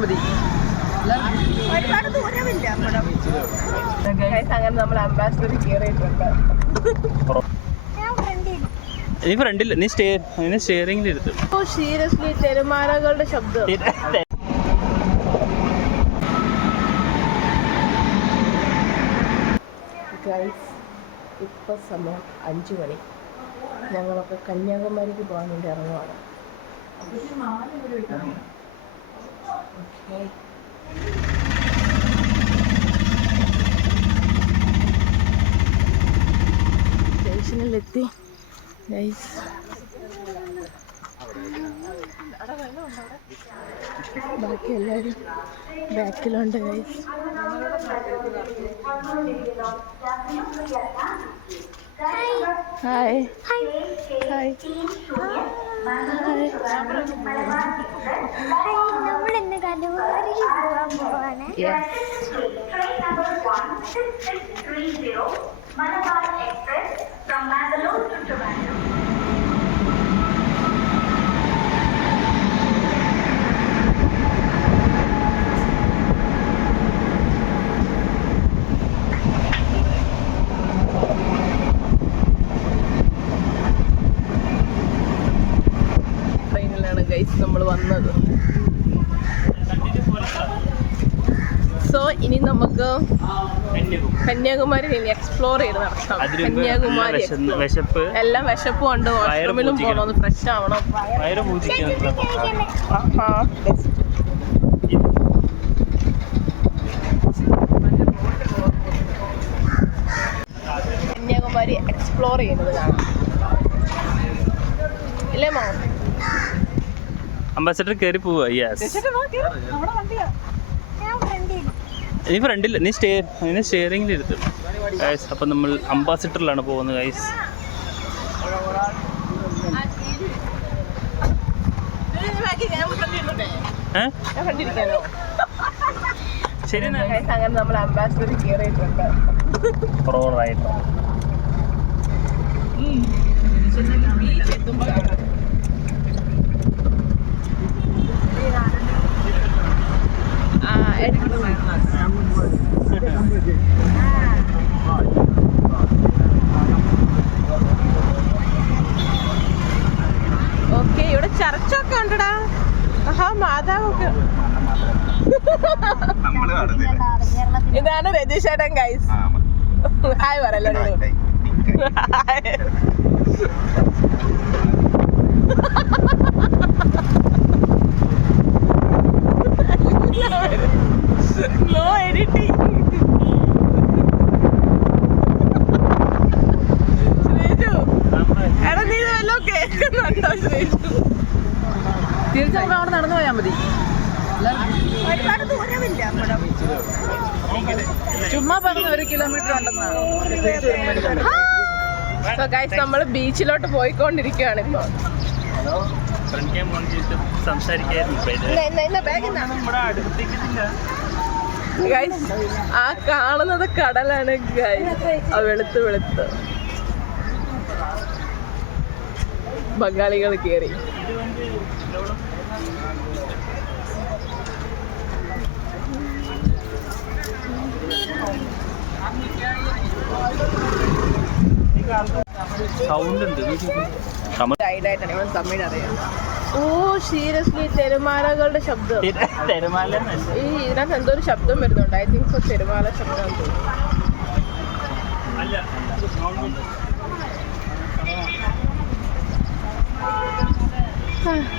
മതി. ഒരുപാട് ദൂരമില്ല. അങ്ങനെ നമ്മൾ അംബാസിഡർ കയറിയിട്ടുണ്ട്. നീ ഫ്രണ്ടിൽ നീ സ്റ്റിയറിംഗിൽ എടുത്തു. സീരിയസ്ലി തെരുമാലകളുടെ ശബ്ദം. ഇപ്പം സമയം 5 മണി. ഞങ്ങളൊക്കെ കന്യാകുമാരിക്ക് പോകാൻ വേണ്ടി ഇറങ്ങുവാണ്. സ്റ്റേഷനിലെത്തി ഗൈസ്. ബാക്കി എല്ലാവരും ബാക്കിലുണ്ട് ഗൈസ്. ഹായ് ഹായ് നമ്മളിന്ന് കന്യാകുമാരിക്ക് പോകാൻ പോവാണ്. ട്രെയിനിലാണ് ഗൈസ് നമ്മൾ വന്നത്. സോ ഇനി നമുക്ക് കന്യാകുമാരി എക്സ്പ്ലോർ ചെയ്ത് നടത്താം. കന്യാകുമാരി എല്ലാം വിശപ്പ് കൊണ്ട് വാഷ്റൂമിലും പോകണമെന്ന് ഫ്രഷ് ആവണം. കന്യാകുമാരി എക്സ്പ്ലോർ ചെയ്യുന്നത് കാണാം. ഇല്ലേ മോ? അംബാസിഡർ കയറി പോവാ. നീ ഫ്രണ്ടിൽ നീ സ്റ്റിയറിംഗിൽ എടുത്തു. ഗൈസ് അപ്പം നമ്മൾ അംബാസിഡറിലാണ് പോകുന്നത് ഗൈസ്. ശരി അങ്ങനെ നമ്മൾ അംബാസിഡർ കയറിയിട്ടുണ്ട്. ബീച്ച് എത്തുമ്പോൾ ഓക്കെ. ഇവിടെ ചർച്ചൊക്കെ ഉണ്ടടാ. മാതാവൊക്കെ. ഇതാണ് രതീഷേട്ടൻ ഗൈസ്. ഹായ് പറയല്ലോ. No editing. ശ്രീജു എടാ നീ വല്ലോ കേൾക്കുന്നുണ്ടോ ശ്രീജു? തിരിച്ച് നമുക്ക് അവിടെ നടന്നു പോയാൽ മതി. ഒരുപാട് ദൂരമില്ല. ചുമ്മാ പറഞ്ഞ 1 കിലോമീറ്റർ ഉണ്ടെന്നാണ്. സോ ഗൈസ് നമ്മൾ ബീച്ചിലോട്ട് പോയിക്കൊണ്ടിരിക്കുകയാണ് ഇപ്പൊ. ഗൈസ് ആ കാണുന്നത് കടലാണ് ഗൈസ്. ആ വെളുത്ത് വെളുത്ത് ബംഗാളികൾ കയറി. തമിഴ് അറിയാം. ഓ സീരിയസ്ലി തെരുമാലകളുടെ ശബ്ദം. ഈ ഇതിനകത്ത് എന്തോ ഒരു ശബ്ദം വരുന്നുണ്ട്. ഐ തിങ്ക് സോ തെരുമാല ശബ്ദം.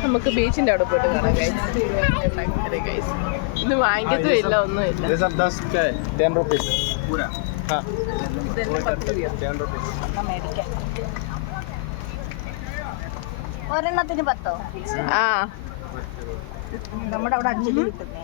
നമുക്ക് ബീച്ചിന്റെ അവിടെ പോയിട്ട് കാണാം ഗൈസ്. ഇത് വാങ്ങിക്കത്തുമില്ല, ഒന്നുമില്ല. ഒരെണ്ണത്തിന് 10. ആ നമ്മുടെ അവിടെ 5 കിട്ടുന്നേ.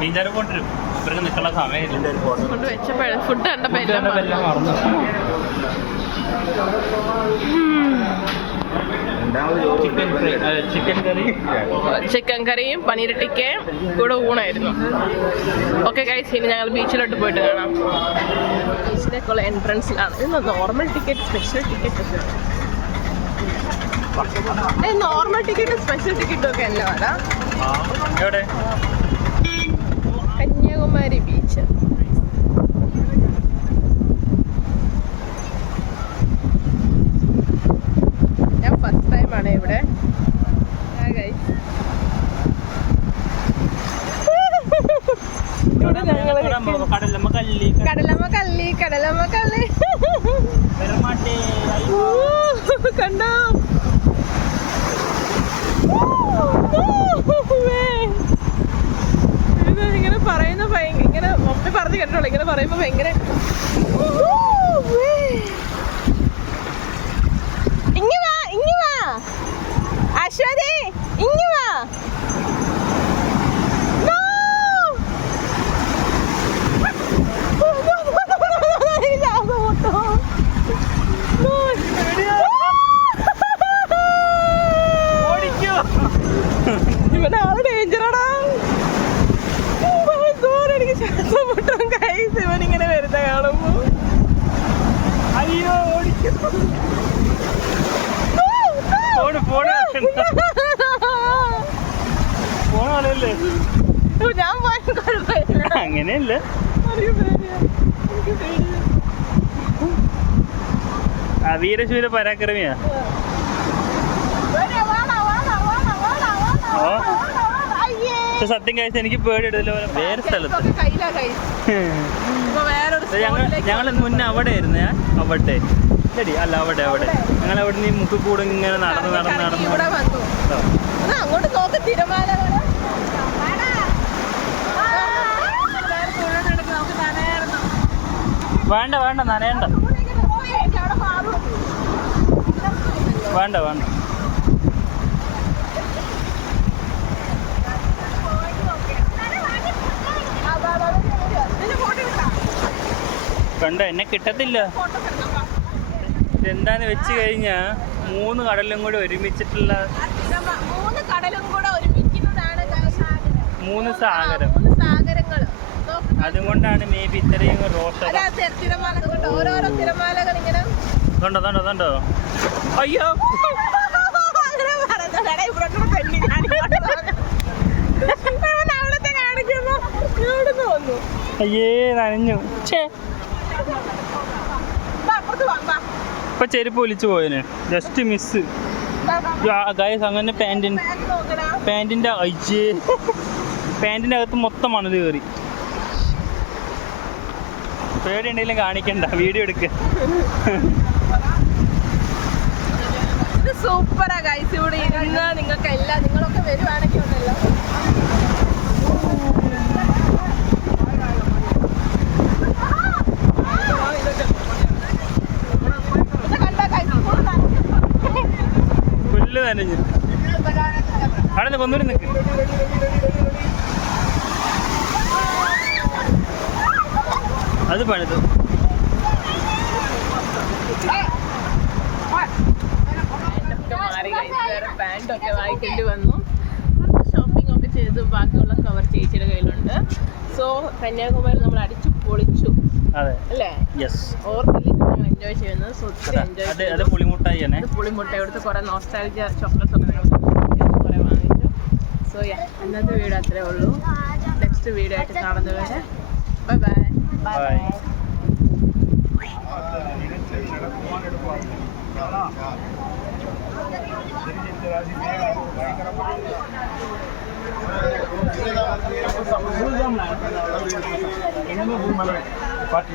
മീൻചാരം കൊണ്ടുവരും. ഇവർക്ക് നിൽക്കാനുള്ള സമയമില്ല. കൊണ്ട് വെച്ചപ്പോഴേ ഫുഡ് കണ്ടപ്പോൾ എല്ലാം എല്ലാം മറന്നു. ചിക്കൻ കറിയും പനീർ ടിക്കയും കൂടെ ഊണായിരുന്നു. ഓക്കെ ഗൈസ്, ഇനി ഞങ്ങൾ ബീച്ചിലോട്ട് പോയിട്ട് കാണാം. ബീച്ചിലേക്കുള്ള എൻട്രൻസിലാണ്. ഇത് നോർമൽ ടിക്കറ്റ്, സ്പെഷ്യൽ ടിക്കറ്റ് ഒക്കെ. നോർമൽ ടിക്കറ്റും സ്പെഷ്യൽ ടിക്കറ്റും ഒക്കെ അല്ലേ വേടാ? എവിടെ? കന്യാകുമാരി ബീച്ച്. ഞാൻ ഫസ്റ്റ് ടൈമാണ് ഇവിടെ. ഇവിടെ ഞങ്ങള് കടലമ്മ കല്ലി കണ്ടോ? ഇങ്ങനെ പറയുന്ന ഇങ്ങനെ മമ്മി പറഞ്ഞ് കേട്ടോളൂ. ഇങ്ങനെ പറയുമ്പോ ഭയങ്കര ഇങ്ങി വാ അശ്വതി, ഇങ്ങി വാ. ഇവനാള് ഡേഞ്ചറാടാ. എനിക്ക് ശ്വാസം മുട്ടും കൈസ് ഇവനിങ്ങനെ വരുന്ന കാണുമ്പോ. അയ്യോ ഞാൻ പോയാൽ കുഴപ്പമില്ല. അങ്ങനെയല്ല, വീരശൂര പരാക്രമിയാ. സത്യം കഴിച്ച എനിക്ക് പേടിയിടില്ല. വേറെ സ്ഥലത്ത് ഞങ്ങൾ മുന്നേ അവിടെ ആയിരുന്നേ. അവിടെ അല്ല, അവിടെ ഞങ്ങൾ അവിടെ നിന്ന് മുക്കി കൂടെ ഇങ്ങനെ നടന്ന് അങ്ങോട്ട് നോക്ക് തിരമാലകള്. വേണ്ട നനയണ്ട, വേണ്ട. കണ്ടോ, എന്നെ കിട്ടത്തില്ല. ഇതെന്താന്ന് വെച്ച് കഴിഞ്ഞാ 3 കടലും കൂടെ ഒരുമിച്ചിട്ടുള്ള 3 സാഗരം. അതുകൊണ്ടാണ് മേ ബി ഇത്രയും റോഷ. കണ്ടോ? അയ്യോ അയ്യേ നനഞ്ഞു. ഇപ്പൊ ചെരുപ്പ് ഒലിച്ചു പോയന്, ജസ്റ്റ് മിസ് ഗൈസ്. അങ്ങനെ പാൻറ്റിന്റെ അകത്ത് മൊത്തം മണല് കയറി. പേടിയുണ്ടെങ്കിലും കാണിക്കണ്ട, വീഡിയോ എടുക്ക. സൂപ്പറാ ഗൈസ്. ഇവിടെ ഇരുന്ന് നിങ്ങൾക്ക് എല്ലാം, നിങ്ങളൊക്കെ വരുവാണെങ്കിൽ ഉണ്ടല്ലോ. പുല്ല് നനഞ്ഞു. അവിടെ കൊന്നൂരി നിൽക്ക്. അത് പണിത് പാൻറ്റൊക്കെ വാങ്ങിക്കേണ്ടി വന്നു. ഷോപ്പിംഗ് ഒക്കെ ചെയ്ത് ബാക്കിയുള്ള കവർ ചേച്ചിയുടെ കയ്യിലുണ്ട്. സോ കന്യാകുമാരി നമ്മൾ അടിച്ചു പൊളിച്ചു അല്ലേ? ഓർക്കില്ല ഞങ്ങൾ എൻജോയ് ചെയ്യുന്നത്. സോ പുളിമുട്ട എടുത്ത് കുറെ നോസ്റ്റാൾജിയ ചോക്ലേറ്റ്സ് ഒക്കെ ഞങ്ങൾ കുറെ വാങ്ങിച്ചു. സോ ഇന്നത്തെ വീഡിയോ അത്രേ ഉള്ളൂ. നെക്സ്റ്റ് വീഡിയോ ആയിട്ട് കാണുന്നവരെ ബൈ. पार्टी